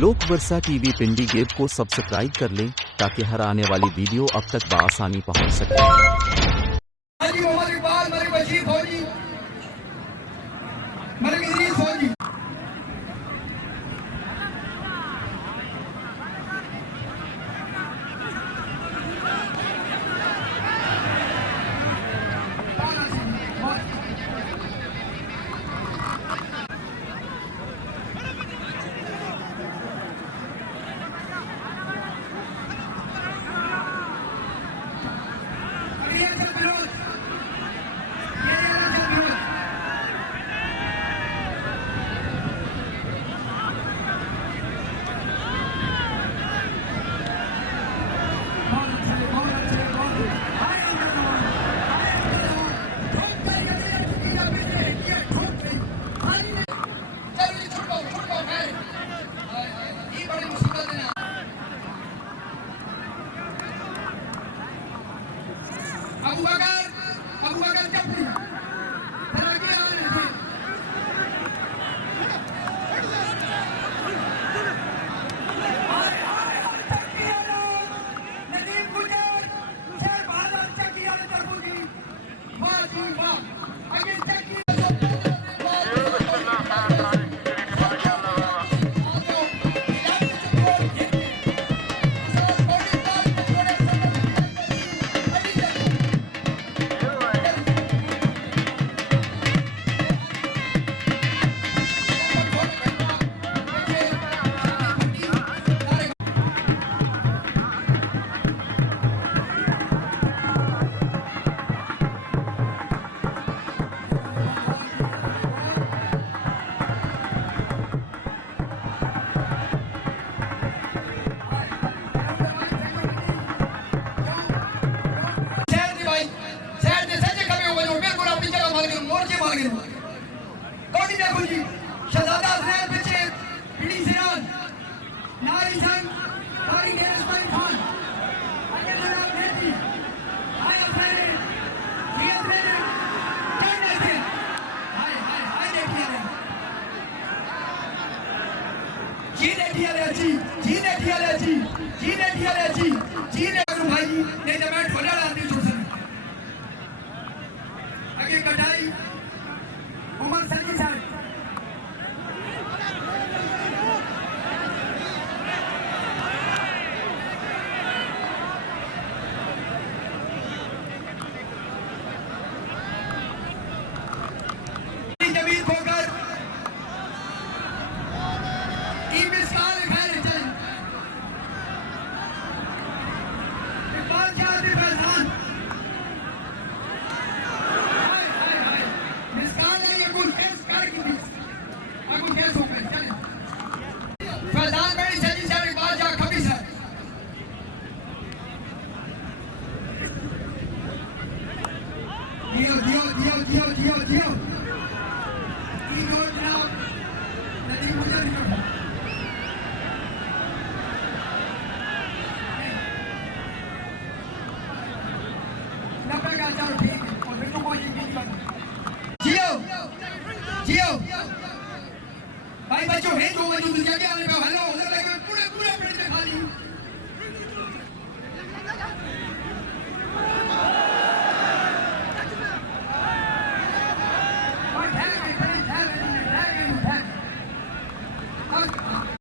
लोक वर्षा टीवी पिंडी गेब को सब्सक्राइब कर लें ताकि हर आने वाली वीडियो अब तक बआसानी पहुंच सके। Abu Bakar Kapri. शहजादा हसनैन पीछे पीडी सिराज नारी संग नारी के इस्माइल खान आगे जनाब नेती हाय अपने रियाज में क्या कहते हैं हाय हाय हाय देखिए जी देखिए जी भाई नहीं तो मैं ठोला डालती छोड़ सकता आगे कटाई उमर सलीम साहब